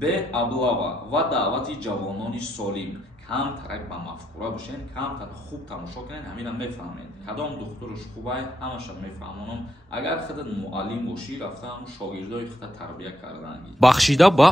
бе аблава ва даъвати ҷавонони солим камтар ба мафкура бошен, камтар хуб тамошо кунен, ҳамина мефаҳмед кадом духтураш хубай, ҳамаша мефаҳмонам. Агар худат муаллим бошӣ, рафта ҳам шогирдои худа тарбия кардан. Бахшида ба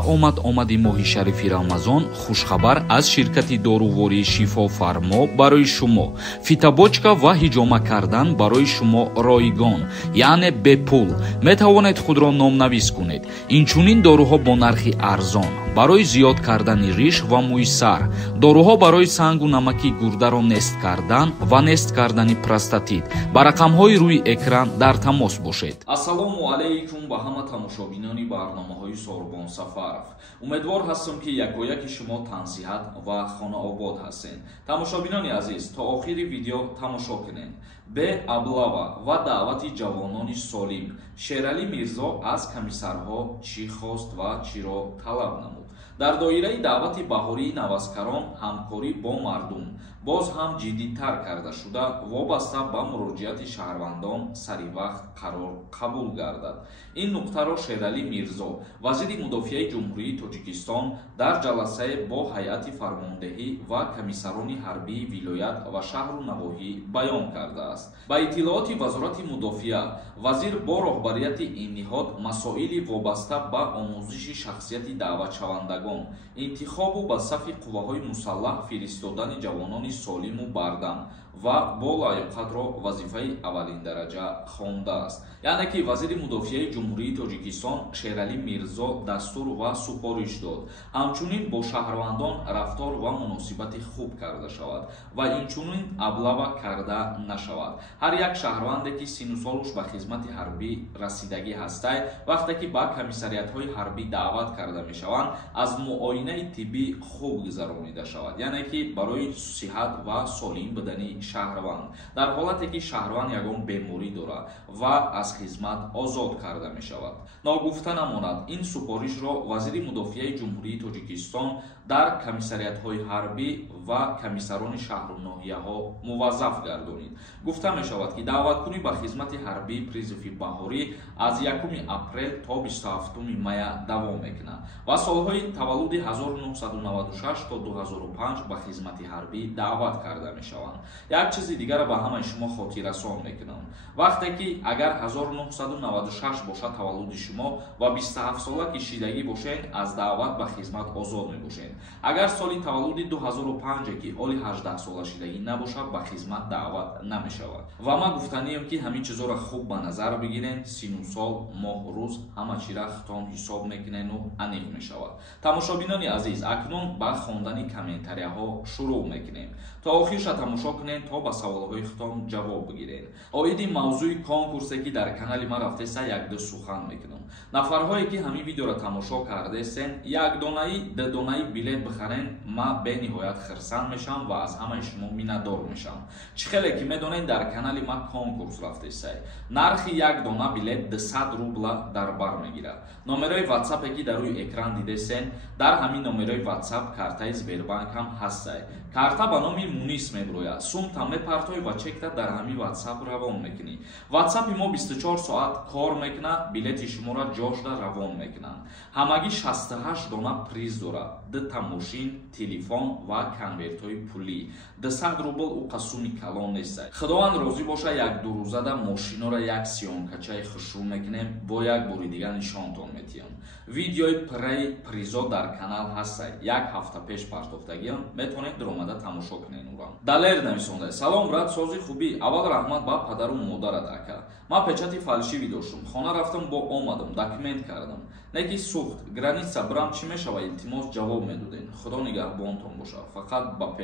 омади моҳи шарифи Рамазон хушхабар аз ширкати дорувори Шифофармо барои шумо. Фитобочка ва ҳиҷома кардан барои шумо ройгон, яъне бепул. Метавонед худро номнавис кунед. Инчунин доруҳо бо нархи арзон барои зиёд кардани риш ва мӯи сар, доруҳо барои сангу намаки гурдаро нест кардан ва нест кардани простатит. Ба рақамҳои рӯи экран дар тамос бошед. Ассалому алайкум ба ҳама тамошобинони барномаҳои Сорбон Сафаров. Умедвор ҳастам ки якояки шумо тансиҳат ва хонаобод ҳастед. Тамошобинони азиз, то охири видео тамошо кунед. бе аблава ва даъвати ҷавонони солим, Шералӣ Мирзо аз комиссарҳо чӣ хост ва чиро талаб намуд? Дар доираи даъвати баҳории навазкарон ҳамкорӣ бо мардум боз ҳам ҷиддитар карда шуда, вобаста ба муроҷиати шаҳрвандон саривақт қарор қабул гардад. Ин нуқтаро Шералӣ Мирзо, вазири мудофиаи ҷумҳурии Тоҷикистон, дар ҷаласае бо ҳайати фармондеҳӣ ва комиссарони ҳарбии вилоят ва шаҳру навоҳӣ баён кардааст. Ба иттилооти Вазорати Мудофиа, вазир бо роҳбарияти ин ниҳод масоили вобаста ба омӯзиши шахсияти даъватшавандагон, интихобу ба сафи қувваҳои мусаллаҳ фиристодани ҷавонони солиму бардам ва бо лоиқадро вазифаи аввалин дараҷа хондааст. Яъне ки вазири мудофиаи ҷумҳурии Тоҷикистон Шералӣ Мирзо дастур ва супориш дод ҳамчунин бо шаҳрвандон рафтор ва муносибати хуб карда шавад ва инчунин аблава карда нашавад. Ҳар як шаҳрванде ки сину солуш ба хизмати ҳарбӣ расидагӣ ҳастай, вақте ки ба комиссариятҳои ҳарбӣ даъват карда мешаванд, аз муоинаи тиббӣ хуб гузаронида шавад, яъне ки барои сиҳат ва солим будани шаҳрванд, дар ҳолате ки шаҳрванд ягон беморӣ дорад ва аз хизмат озод карда мешавад. Ногуфта намонад, ин супоришро вазири мудофиаи ҷумҳурии Тоҷикистон дар комиссариятҳои ҳарбӣ ва комиссарони шаҳру ноҳияҳо муваззаф гардонид. Гуфта мешавад ки даъваткунӣ ба хизмати ҳарбӣ призифи баҳорӣ аз 1 апрел то 27 мая давом мекунад ва солҳои таваллуди 1996 то 2005 ба хизмати ҳарбӣ даъват карда мешаванд. Як чизи дигаро ба ҳамаи шумо хотиррасон мекунам. Вақте ки агар 1996 бошад таваллуди шумо ва 27 сола кишидагӣ бошед, аз даъват ба хизмат озод мебошед. Агар соли таваллуди 2005 ки оли 18 сола шидагӣ набошад, ба хизмат даъват намешавад. Ва ман гуфтаниям ки ҳамин чизоро хуб ба назар бигирен, сину сол, моҳ, рӯз ҳама чира хитон ҳисоб мекунену аниқ мешавад. Тамошобинони азиз, акнун ба хондани комментарияҳо шурӯъ мекунем. То охирша тамошо кунед то ба саволҳои хитон ҷавоб бигиред. Оиди мавзӯи конкурсе ки дар канали ман рафтеса як-ду сухан мекунам. Нафарҳое ки ҳамин видеоро тамошо кардесен, якдонаи дудонаи билет бихарен, ман бениҳоят хирсанд мешам ва аз ҳамаи шумо миннатдор мешам. Чӣ хеле ки медонед, дар канали ман конкурс рафтесай. Нархи як дона билет 200 рубла дар бар мегирад. Номерои WhatsApp ки дар рӯи экран дидесен, дар ҳамин номерои WhatsApp картаи Сбербанк ҳам ҳастай. Карта ба номи Мунис меброяд. Сумта мепартои ва чекта дар ҳамин WhatsApp равон мекунӣ. WhatsApp-и мо 24 соат кор мекунад, билети шуморо ҷошда равон мекунанд. Ҳамагӣ 68 дона приз дорад. 2 мошин, телефон ва конвертҳои пулӣ. 200 рубл у қасуми калон нестай. Худованд розӣ боша, як дурӯзада мошиноро як сиёнкачаи хушрӯ мекунем, бо як бори дигар нишонтон метиҳам. Видеои пурраи призо дар канал ҳастай. Як ҳафта пеш партофтагиам, метавонед омада тамошо кунед урам. Далер намисондай. Салом брат, сози хубӣ. Аввал раҳмат ба падару модарат ака. Ман печати фалшивӣ доштам. Хона рафтам, бо омадам, документ кардам. Неки сухт, граница бурам чӣ мешава, илтимос ҷавоб медоден. Худо нигаҳбонтон боша. Фақат ба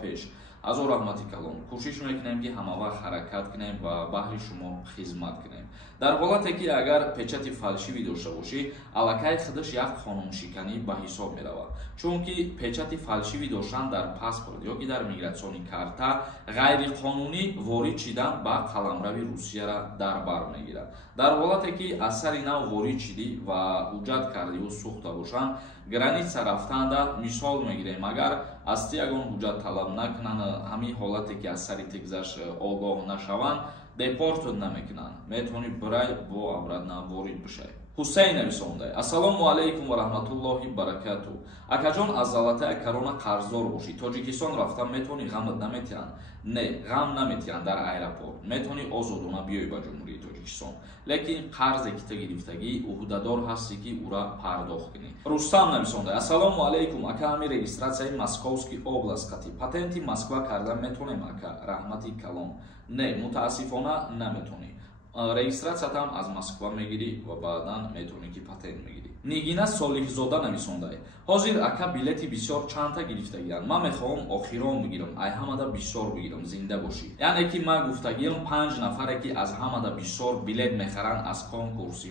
пеш. Азо раҳмати калон. Кӯшиш мекунем ки ҳама вақт ҳаракат кунем ва баҳри шумо хизмат кунем. Дар ҳолате ки агар печати фалшивӣ дошта бошӣ, аллакай худаш як қонуншиканӣ ба ҳисоб меравад. Чунки печати фалшивӣ доштан дар паспорт ё ки дар мигратсиони карта ғайриқонунӣ ворид шидан ба қаламрави Русияра дар бар мегирад. Дар ҳолате ки аз сари нав ворид шидӣ ва ҳуҷҷат кардиву сӯхта бошанд, граница рафтанда мисол мегирем, агар аз ти ягон ҳуҷҷат талаб накунанд, ҳамин ҳолате ки аз сари ти гузашт огоҳ нашаванд, депортот намекунанд. Метавонӣ бурай бо обратно ворид бишай. ҳусейн нависонда: ассалому алайкум ва раҳматуллоҳи баракату. Акаҷон аз залатаи корона қарздор бошӣ. Тоҷикистон рафта метавонӣ, ғамат наметиҳанд? Не, ғам наметиҳанд дар аэропорт. Метавонӣ озодона биёӣ ба ҷумҳурии Тоҷикистон. Лекин қарзе ки ту гирифтагӣ, уҳдадор ҳастӣ ки ура пардохт кунӣ. Рустам нависонда: ассалому алайкум, ака ҳами регистратсияи Московский област қатӣ. Патенти Москва кардан метавонем ака? Раҳмати калон. Не, мутаассифона наметавонӣ. Регистратсиятам аз Москва мегирӣ ва баъдан метавонӣ ки патент мегирӣ. Нигина Солиҳзода нависондай: ҳозир ака билети бисёр чандта гирифтагиянд. Ман мехоҳам охирон бигирам, ай ҳамада бисёр бигирам, зинда бошӣ. Яъне ки ман гуфтагиям 5 нафаре ки аз ҳамада бисёр билет мехаранд аз конкурси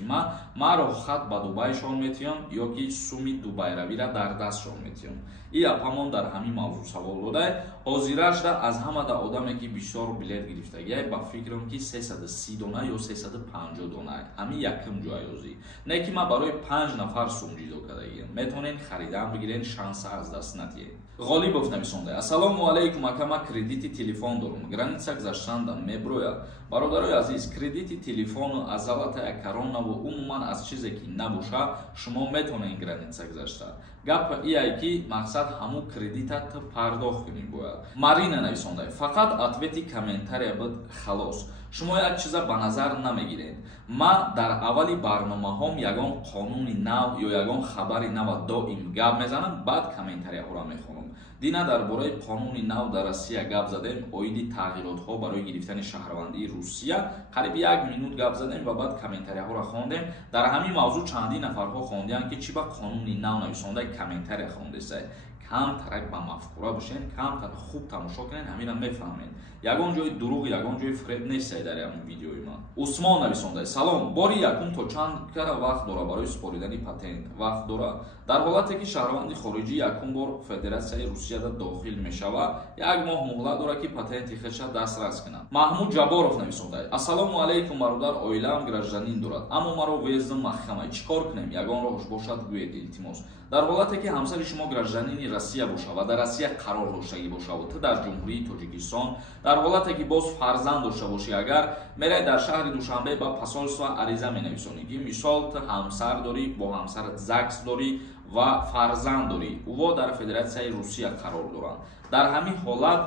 маро хат ба Дубайшон метиҳам ё ки суми дубайравира дар дастшон метиҳам. И апамон дар ҳамин мавзӯъ савол додай. Ҳозирашда аз ҳамада одаме ки бисёр билет гирифтагияй ба фикрам ки 330 дона ё 350 дона ҳамин якм ҷойозӣ. Не ки ман барои 5 нафар сум ҷудо кардагиям. Метавонед харидан бигирен, шанса аз даст надиҳед. Ғолибов нависонда: ассалому алайкум, ака ман кредити телефон дорам. Граница гузаштанда меброяд. Бародарои азиз, кредити телефону аз залатаи коронаву умуман аз чизе ки набоша шумо метавонед граница гузашта. Гап ие ки мақсад ҳаму кредитат пардохт кунӣ бояд. Марина нависонда: фақат ответи комментария буд, халос. Шумо як чиза ба назар намегиред. Ма дар аввали барномаҳом ягон қонуни нав ё ягон хабари нава доим гап мезанам, баъд комментарияҳоро мехонам. Дина дар бораи қонуни нав дар Россия гап задем, оиди тағйиротҳо барои гирифтани шаҳрвандии Русия қариб 1 минут гап задем ва баъд комментарияҳоро хондем. Дар ҳамин мавзӯъ чандин нафарҳо хондиянд ки чӣ ба қонуни нав нависондаи комментария хондесай. Камтар ба мафкура бошен, камтар хуб тамошо кунен, ҳамина мефаҳмед. Ягон ҷои дурӯғ, ягон ҷои фреб нестай дар ҳамин видеои ман. Усмон нависондай: салом, бори якум то чанд кара вақт дора барои супоридани патент? Вақт дора. Дар ҳолате ки шаҳрванди хориҷӣ якум бор Федератсияи Русияда дохил мешавад, 1 моҳ муҳлат дора ки патенти худша дастрас кунад. Маҳмуд Ҷаборов нависондай: ассалому алайкум бародар, оилаам гражданин дорад, аммо маро вездам маҳкамаи. Чӣ кор кунем? Ягон роҳш бошад гӯед, илтимос. Дар ҳолате ки ҳамсари шумо гражданини Россия боша ва дар Россия қарор доштагӣ боша ва ту дар ҷумҳурии Тоҷикистон, дар ҳолате ки боз фарзанд дошта бошӣ, агар мерай дар шаҳри Душанбе ба посольство ариза менависонӣ ки мисол ту ҳамсар дорӣ, бо ҳамсарат ЗАГС дорӣ ва фарзанд дорӣ, ӯҳо дар Федератсияи Русия қарор доранд. Дар ҳамин ҳолат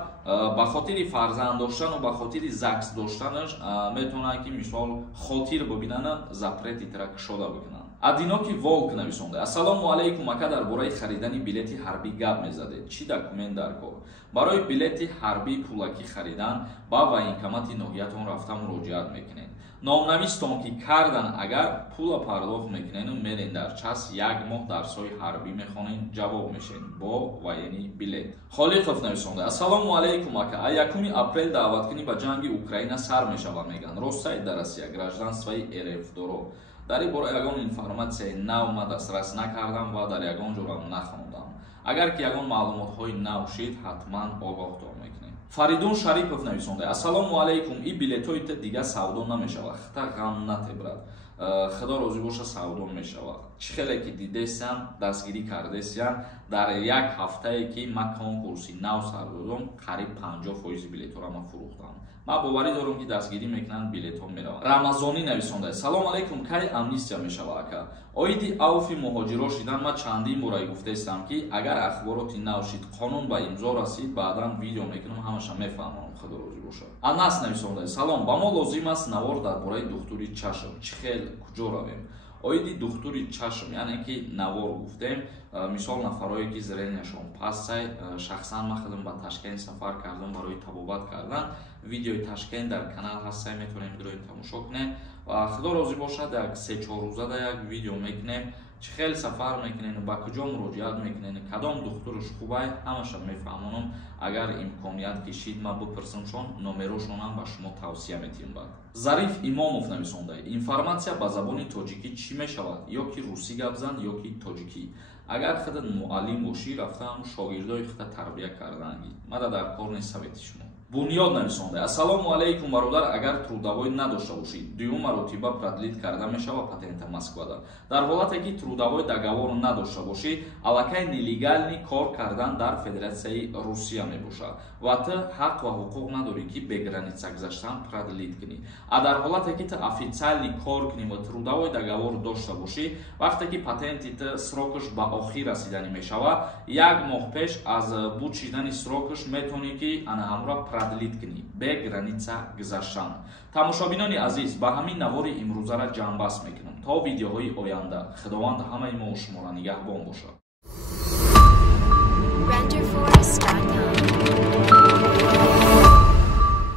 ба хотири фарзанд доштану ба хотири ЗАГС доштанаш метавонанд ки мисол хотир бубинана запрети тира кушода бикунанд. Адиноки Волк нависонда: ассалому алайкум, ака дар бораи харидани билети ҳарбӣ гап мезадед. Чӣ документ дар кор? Барои билети ҳарбӣ пулакӣ харидан ба военкомати ноҳиятон рафта муроҷиат мекунед. Номнавистон ки кардан, агар пула пардохт мекунед, мерен дар час 1 моҳ дарсҳои ҳарбӣ мехонед, ҷавоб мешед бо воени билет. Холиқов нависонда: ассалому алайкум, ака 1 апрел даъваткунӣ ба ҷанги Украина сар мешавад мегӯянд. Ростаи дар Россия гражданствои РФ доро? Дар ин бора ягон информатсияи нав ма дастрас накардам ва дар ягон ҷорам нахондам. Агар ки ягон маълумотҳои нав шид, ҳатман огоҳтор мекунем. Фаридун Шарипов нависонда: ассалому алайкум, ин билетҳои ту дига савдо намешавад. Хита ғам натебрад. Худо розӣ боша, савдо мешавад. Чӣ хеле ки дидесиян, дастгирӣ кардесиян, дар як ҳафтае ки ман конкурси нав сар додам, қариб 50% билетҳоро ман фурӯхтам. Ман боварӣ дорам ки дастгирӣ мекунанд, билетҳо мераванд. Рамазонӣ нависонда: салом алайкум, кай амнистия мешавад ака? Оиди авфи муҳоҷиро шидан ман чандин бора гуфтаистам ки агар ахбороти нав шид, қонун ба имзо расид, баъдан видео мекунам, ҳамаша мефаҳмам. Худо розӣ бошад. Анас нависонда: салом, ба мо лозим аст навор дар бораи духтури чашм. Чӣ хел куҷо равем? Оиди духтури чашм, яъне ки навор гуфтем, мисол нафарое ки зренияшон пастсай, шахсан ман худам ба Ташкент сафар кардам барои табобат кардан. Видеои Ташкент дар канал ҳастай, метавонем гирои тамошо кунем ва худо розӣ бошад, як 3-4 рӯзада як видео мекунем. Чӣ хел сафар мекунем, ба куҷо муроҷиат мекунем, кадом духтураш хубай, ҳамаша мефаҳмонам. Агар имконият кишид, ман бупурсамшон, номерошонам ба шумо тавсия метиҳам. Баъд Зариф Имомов нависонда: информатсия ба забони тоҷикӣ чӣ мешавад? Ё ки русӣ гап зан, ё ки тоҷикӣ. Агар худат муаллим бошӣ, рафтам шогирдои худат тарбия карданги. Мада дар кор нест, совети шумо. бунёд нависонда. Ассалому алайкум бародар, агар трудовой надошта бошед, дуюм маротиба продлит карда мешава патента Москвада. Дар ҳолате ки трудовой договор надошта бошӣ, аллакай нелегальни кор кардан дар Федератсияи Русия мебошад ва ту ҳақ ва ҳуқуқ надорӣ ки бе граница гузаштан продлит кунӣ. А дар ҳолате ки ту официални кор кунӣ ва трудовой договор дошта бошӣ, вақте ки патенти ту срокаш ба охир расиданӣ мешава, 1 моҳ пеш аз буд шидани срокаш метавонӣ ки ана ҳамра продлит кунӣ бе граница гузаштан. Тамошобинони азиз, ба ҳамин навори имрӯзара ҷамъбаст мекунам. То видеоҳои оянда, худованд ҳамаи мо шуморо нигаҳбон бошад.